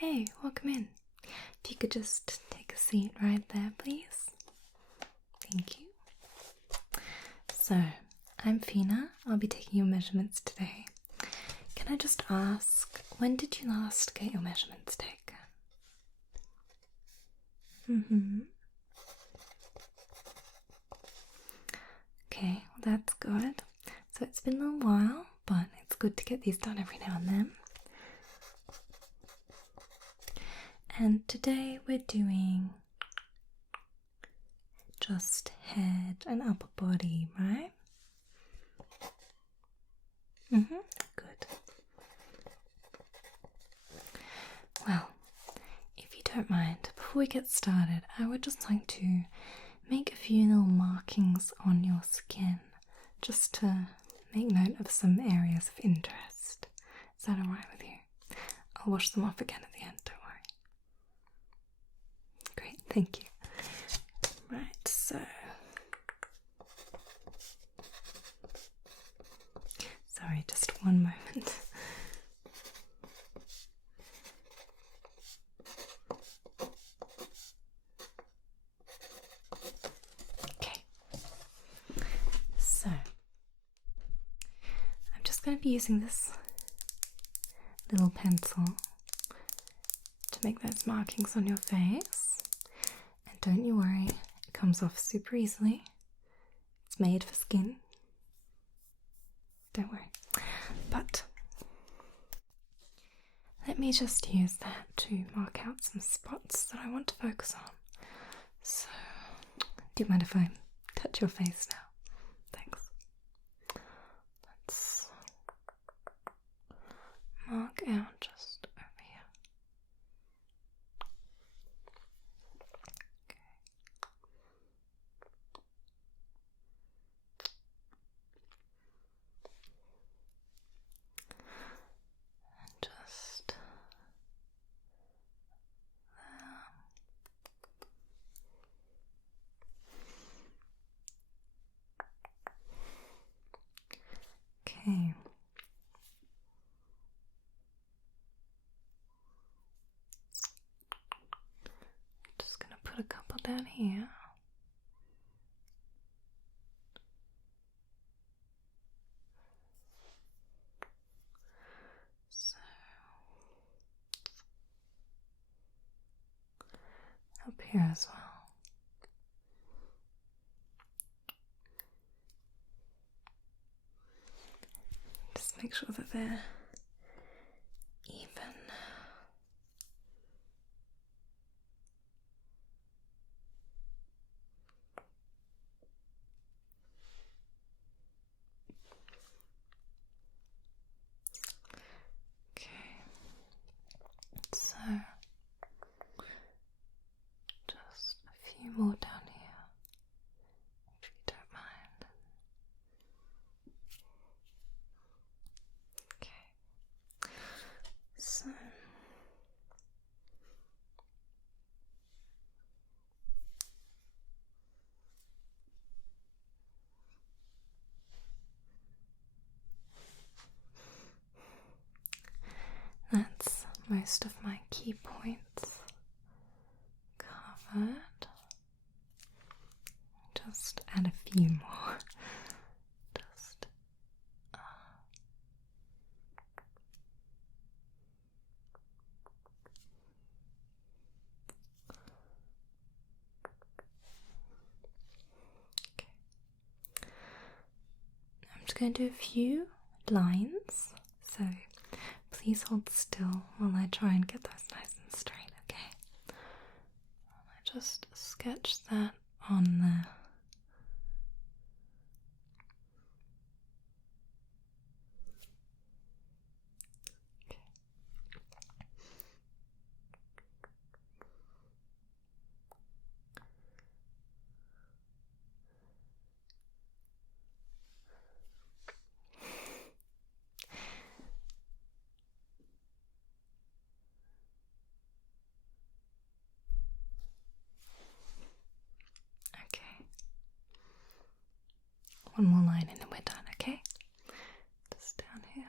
Hey, welcome in. If you could just take a seat right there, please. Thank you. So, I'm Fina. I'll be taking your measurements today. Can I just ask, when did you last get your measurements taken? Okay, well that's good. So it's been a little while, but it's good to get these done every now and then. And today we're doing just head and upper body, right? Good. Well, if you don't mind, before we get started, I would just like to make a few little markings on your skin just to make note of some areas of interest. Is that alright with you? I'll wash them off again at the end, don't worry. Great, thank you. Right, so sorry, just one moment. Okay, so I'm just going to be using this little pencil to make those markings on your face. And don't you worry, it comes off super easily. It's made for skin. Don't worry. But let me just use that to mark out some spots that I want to focus on. So, do you mind if I touch your face now? Thanks. Let's mark out just over here. Okay. And just there. Okay. Just gonna put a couple down here. So up here as well. Just make sure that they're even. Okay, so just a few more down here, if you don't mind. Okay, so that's most of my key points covered. Just add a few more. Just okay. I'm just going to do a few lines, so please hold still while I try and get those nice and straight, okay? I just sketch that on there. Okay. One more line and then we're done, okay? Just down here.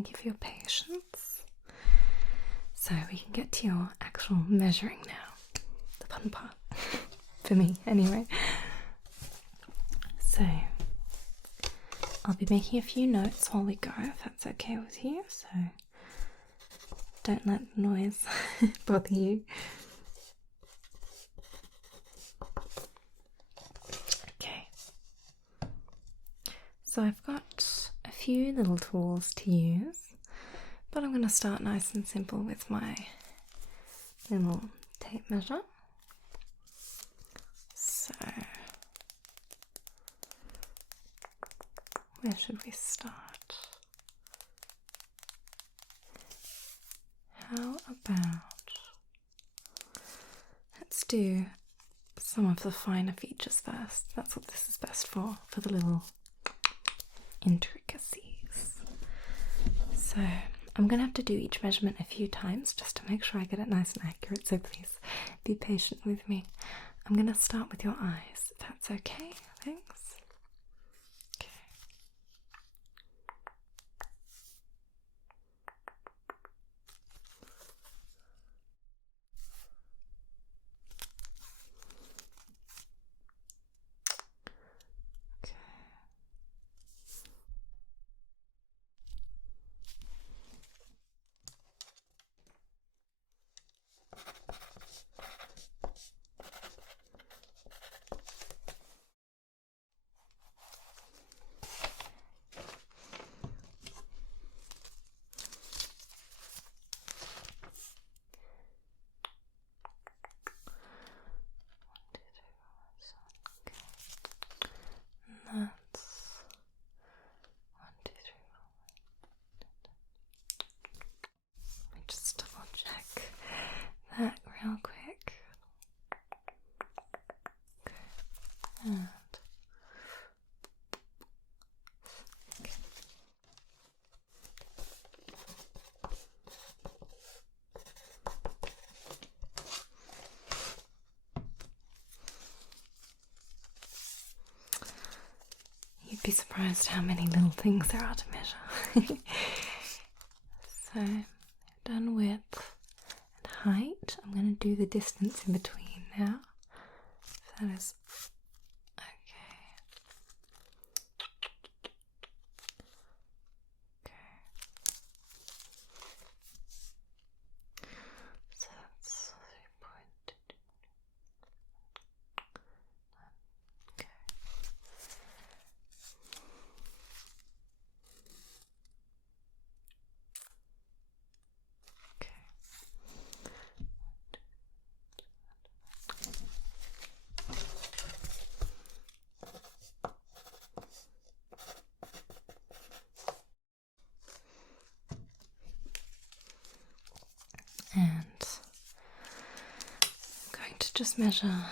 thank you for your patience. So we can get to your actual measuring now. The fun part. For me, anyway. So, I'll be making a few notes while we go, if that's okay with you. So, don't let the noise bother you. Okay. So I've got a few little tools to use, but I'm going to start nice and simple with my little tape measure. So, where should we start? How about, let's do some of the finer features first. That's what this is best for the little intricacies. So I'm going to have to do each measurement a few times just to make sure I get it nice and accurate, so please be patient with me. I'm going to start with your eyes, if that's okay. Thanks. Okay. That's 1, 2, 3, 4. Let me just double check that real quick. Okay. And okay. You'd be surprised how many little things there are to measure. So, done width and height. I'm going to do the distance in between now. That is okay. Okay. So that's 3.2. Okay. And I'm going to just measure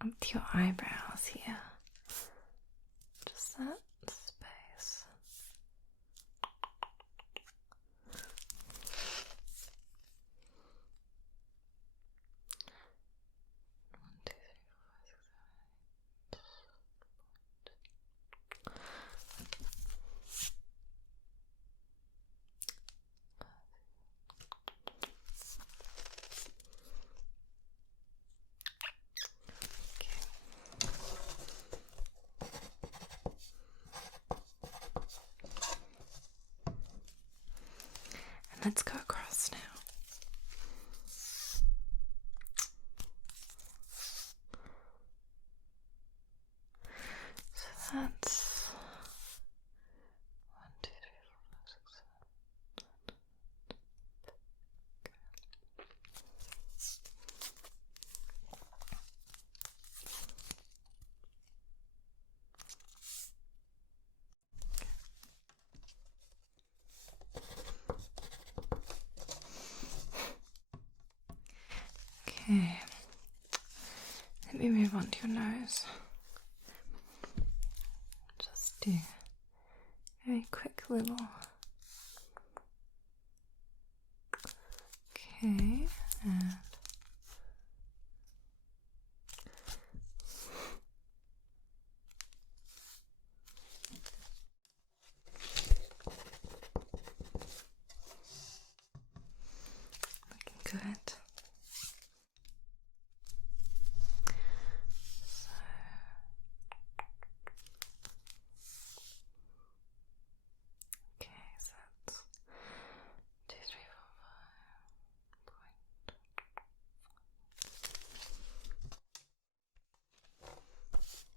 up to your eyebrows here. Just that space. One, two, three, four, 6, 7, 8. Let's go across now. So that's 1, 2, 3, 4, 5, 6, 7. Okay. Let me move on to your nose. Just do a very quick little. Okay, and good. Okay, so that's 2, 3,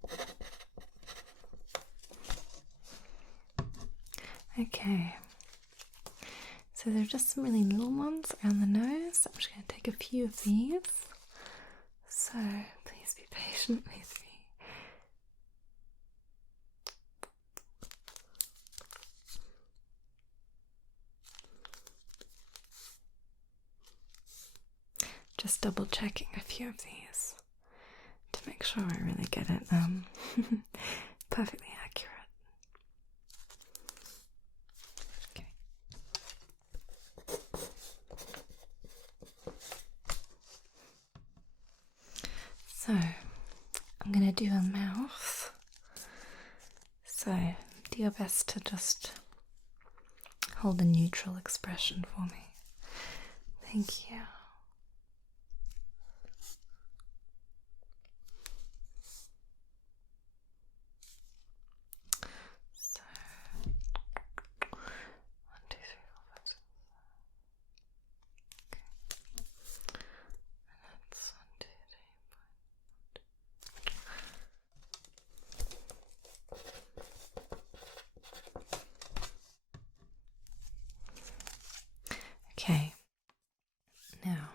4, 5. Okay. So there are just some really little ones around the nose. I'm just going to take a few of these. So please be patient with me. Just double checking a few of these to make sure I really get it perfectly accurate. So, I'm going to do a mouth. So, do your best to just hold a neutral expression for me. Thank you. So, 1, 2, 3, 4, 5, 6. Okay. And that's 1, 2, 3, 4. Okay, now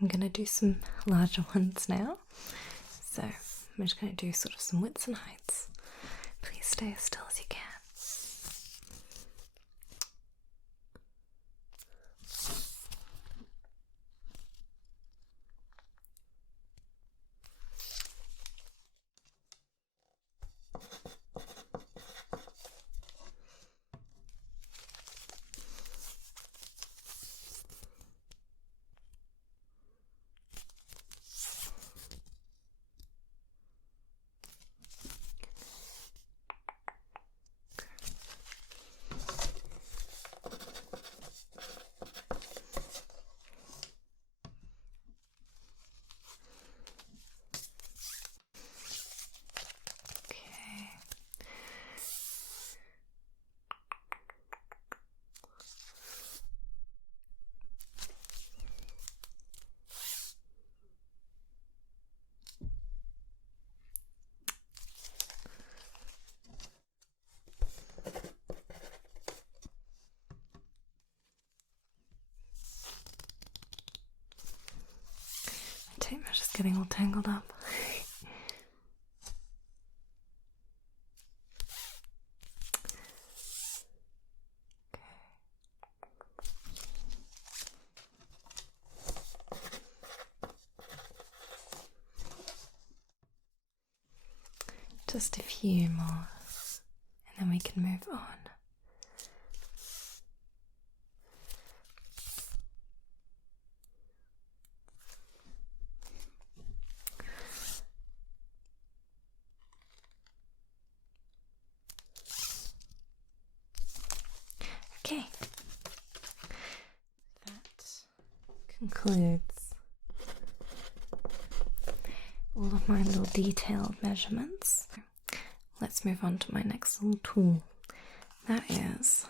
I'm going to do some larger ones now. So I'm just going to do sort of some widths and heights. Please stay as still as you can. Tape measure's getting all tangled up. Just a few more, and then we can move on. Okay, that concludes all of my little detailed measurements. Let's move on to my next little tool. That is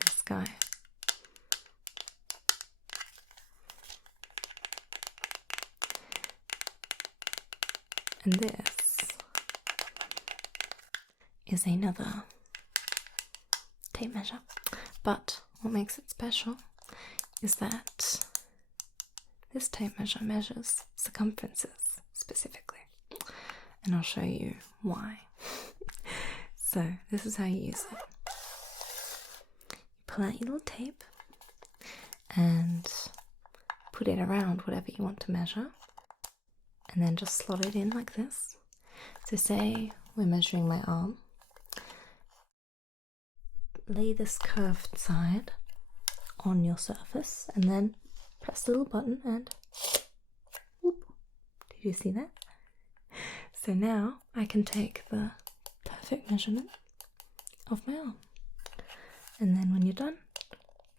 this guy. And this is another tape measure. But what makes it special is that this tape measure measures circumferences specifically. And I'll show you why. So this is how you use it. You pull out your little tape and put it around whatever you want to measure. And then just slot it in like this. So say we're measuring my arm. Lay this curved side on your surface and then press the little button and whoop. Did you see that? So now I can take the perfect measurement of my arm. And then when you're done,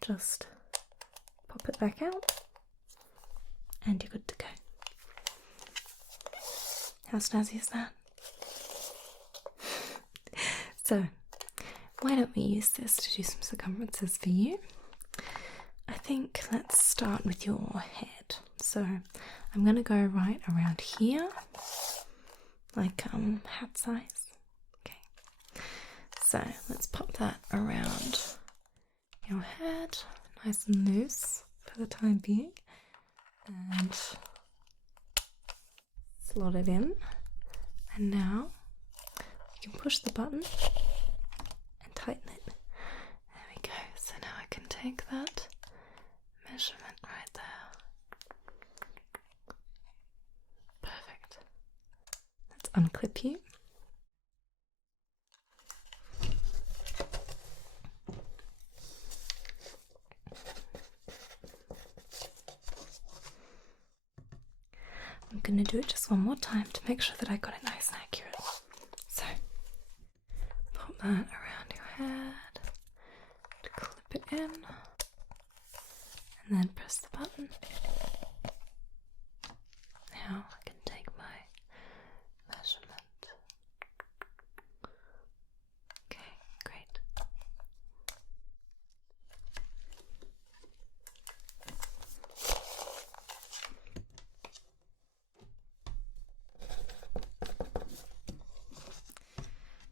just pop it back out and you're good to go. How snazzy is that? So, why don't we use this to do some circumferences for you? I think let's start with your head. So, I'm going to go right around here, like hat size. Okay. So, let's pop that around your head, nice and loose for the time being, and slot it in. And now you can push the button and tighten it. There we go. So now I can take that measurement right there. Perfect. Let's unclip you. I'm going to do it just one more time to make sure that I got it nice and accurate. So, pop that around your head, clip it in, and then press the button. Now I can take my measurement. Okay, great.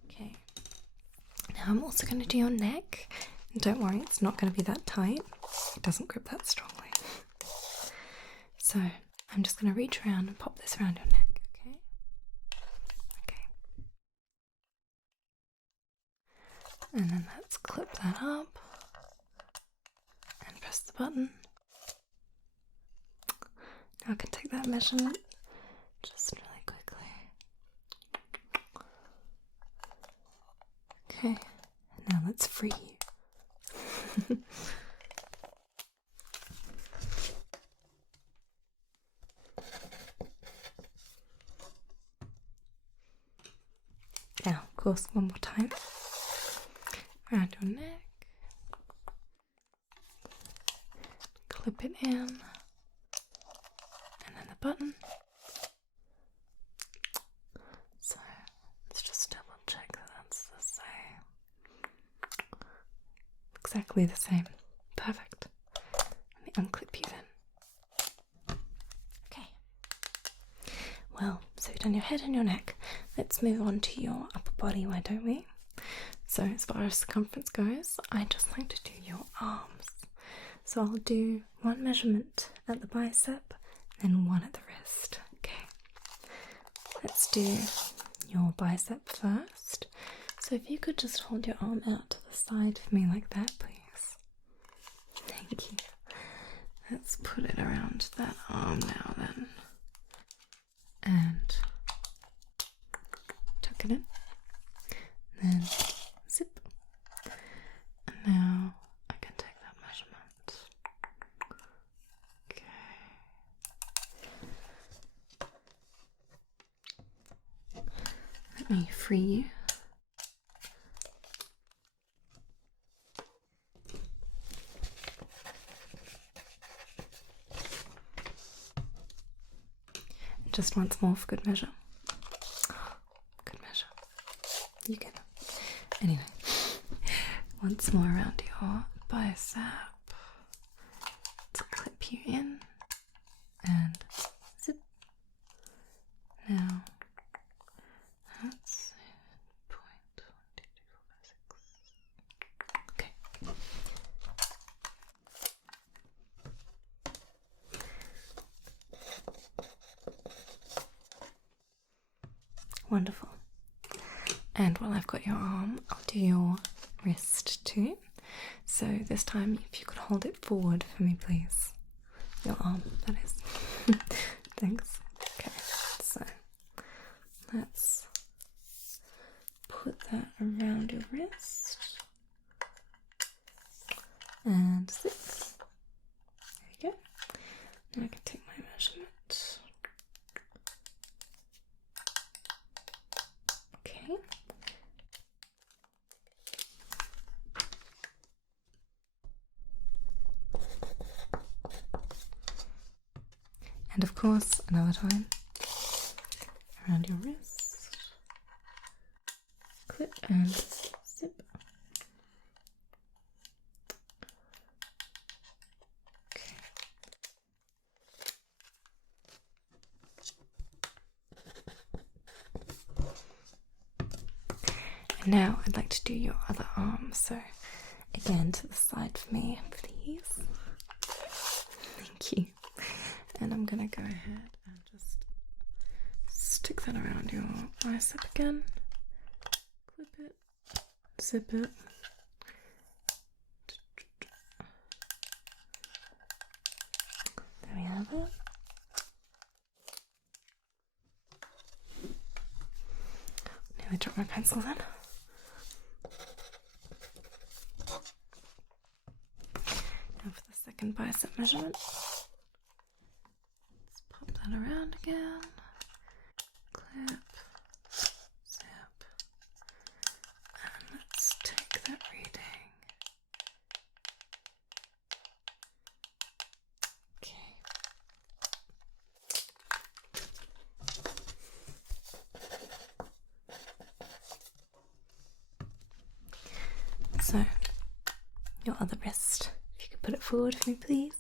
Okay, now I'm also going to do your neck. And don't worry, it's not going to be that tight. It doesn't grip that strongly. So I'm just going to reach around and pop this around your neck, okay? Okay. And then let's clip that up and press the button. Now I can take that measurement just really quickly. Okay, now let's free you. Now, of course, one more time. Around your neck. Clip it in. And then the button. So, let's just double check that that's the same. Exactly the same. Perfect. Let me unclip you then. Okay. Well, so we've done your head and your neck. Let's move on to your upper body, why don't we? So as far as circumference goes, I just like to do your arms. So I'll do one measurement at the bicep and one at the wrist. Okay. Let's do your bicep first. So if you could just hold your arm out to the side for me like that, please. Thank you. Let's put it around that arm now then. And tuck it in. Then zip. And now I can take that measurement. Okay. Let me free you. Just once more for good measure. Good measure. You get it. Anyway, once more around your bicep. Let's clip you in and zip. Now, that's point 1, 2, 3, 4, 5, 6. Okay. Wonderful. And while I've got your arm, I'll do your wrist too. So this time, if you could hold it forward for me, please. Your arm, that is. Thanks. Okay, so let's put that around your wrist. And zip. There we go. Now I can take my measurement. Okay. And of course, another time around your wrist. Clip and zip. Okay. And now I'd like to do your other arm, so again to the side for me, please. Thank you. And I'm gonna go ahead and just stick that around your bicep again. Clip it, zip it. There we have it. Nearly dropped my pencil then. Now for the second bicep measurement. Let's pop that around again. Clip, zip, and let's take that reading. Okay. So, your other wrist. If you could put it forward for me, please.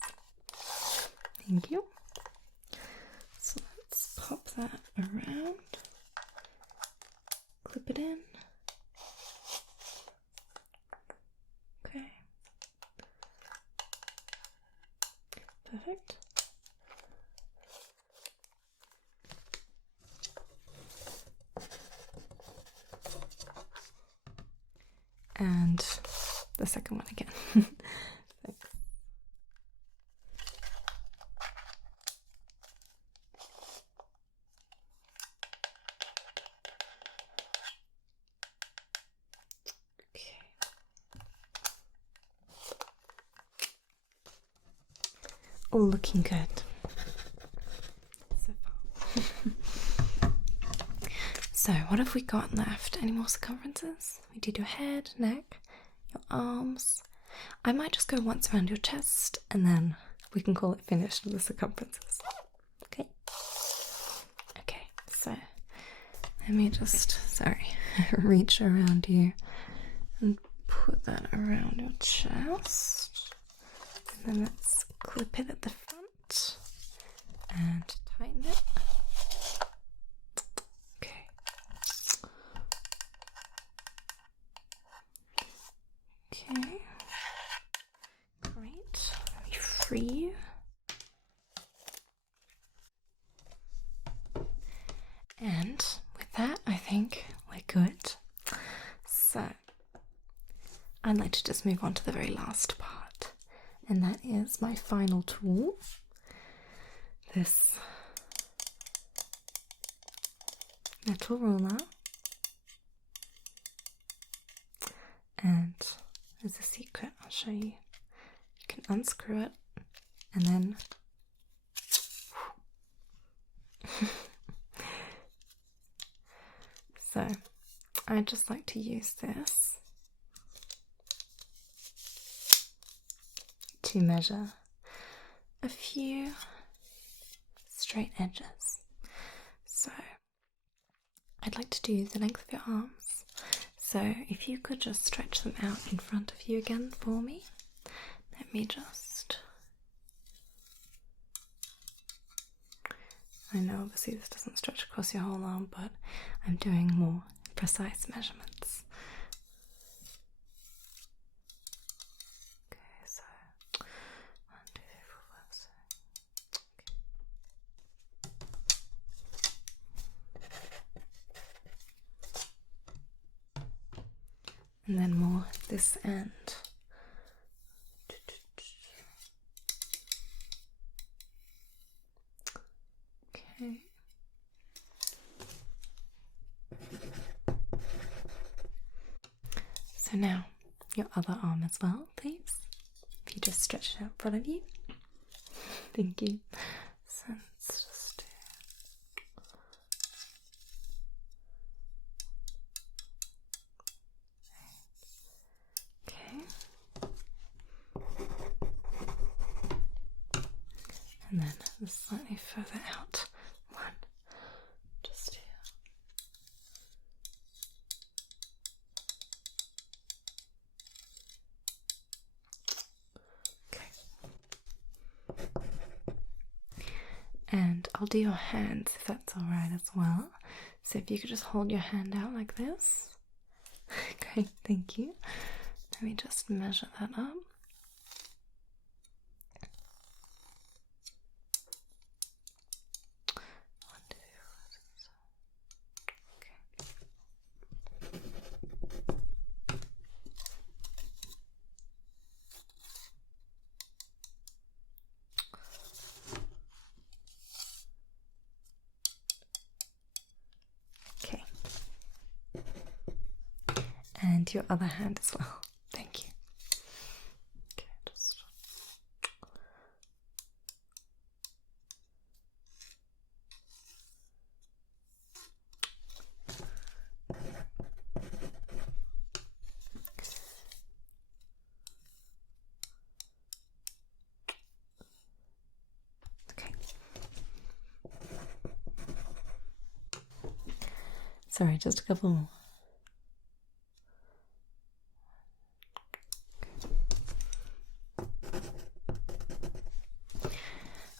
Thank you. So let's pop that around. Clip it in. Okay. Perfect. And the second one again. Thanks. Okay. All looking good so far. So what have we got left? Any more circumferences? We did your head, neck, your arms. I might just go once around your chest and then we can call it finished with the circumferences. Okay. Okay, so let me just, reach around you and put that around your chest. And then let's clip it at the front and tighten it. Okay. Okay. Great. Let me free you. And with that, I think we're good. So, I'd like to just move on to the very last part, and that is my final tool. This metal ruler. And there's a secret, I'll show you. You can unscrew it and then so I just like to use this to measure a few straight edges. So I'd like to do the length of your arms. So if you could just stretch them out in front of you again for me. Let me just... I know obviously this doesn't stretch across your whole arm, but I'm doing more precise measurements. Okay, so 1, 2, 3, 4, 5, 6. Okay. And then more this end. Okay. So now your other arm as well, please. If you just stretch it out in front of you. Thank you. So let's just do... Okay. And then just slightly further out. One, just here. And I'll do your hands if that's alright as well. So if you could just hold your hand out like this. Great, thank you. Let me just measure that up. Okay. And your other hand as well. Thank you. Okay, just. Okay. Sorry, just a couple more.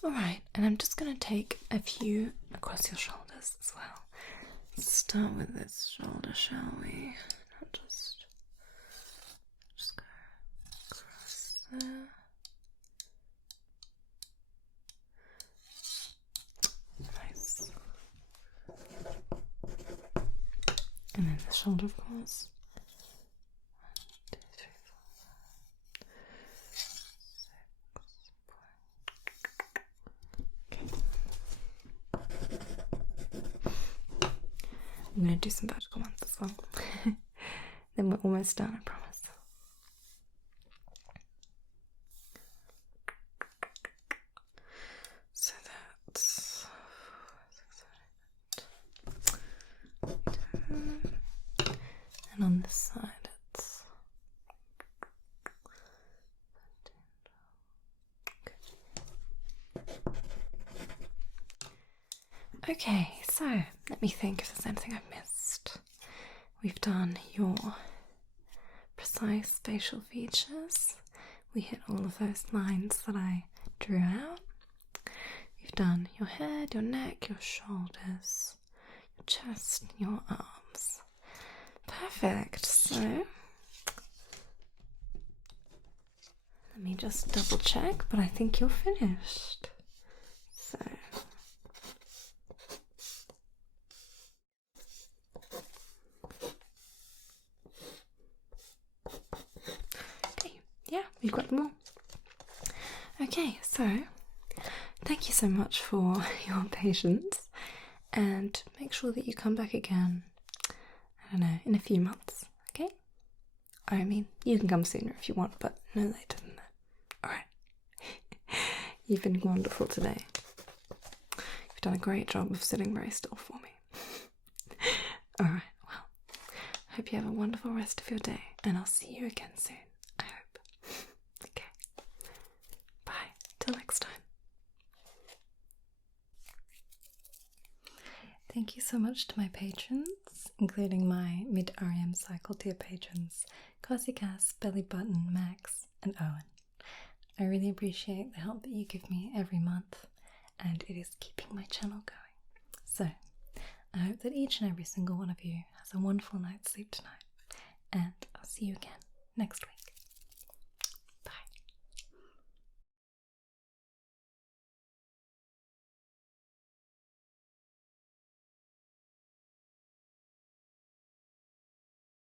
Alright, and I'm just going to take a few across your shoulders as well. Let's start with this shoulder, shall we? Not just go across there. Nice. And then the shoulder, of course. 1, 2, 3, 4, 5, 6. I'm going to do some vertical ones as well. Then we're almost done, I promise. So that's 10. And on this side it's 13. Okay, so let me think if there's anything I've missed. We've done your precise facial features. We hit all of those lines that I drew out. We've done your head, your neck, your shoulders, your chest, your arms. Perfect. So let me just double check, but I think you're finished. So okay, yeah, we've got them all. Okay, so thank you so much for your patience, and make sure that you come back again, I don't know, in a few months, okay? I mean, you can come sooner if you want, but no later than that. Alright. You've been wonderful today. You've done a great job of sitting very still for me. Alright, well, hope you have a wonderful rest of your day, and I'll see you again soon, I hope. Okay. Bye. Till next time. Thank you so much to my patrons, including my mid-REM cycle tier patrons, Cossycast, Belly Button, Max, and Owen. I really appreciate the help that you give me every month, and it is keeping my channel going. So, I hope that each and every single one of you has a wonderful night's sleep tonight, and I'll see you again next week.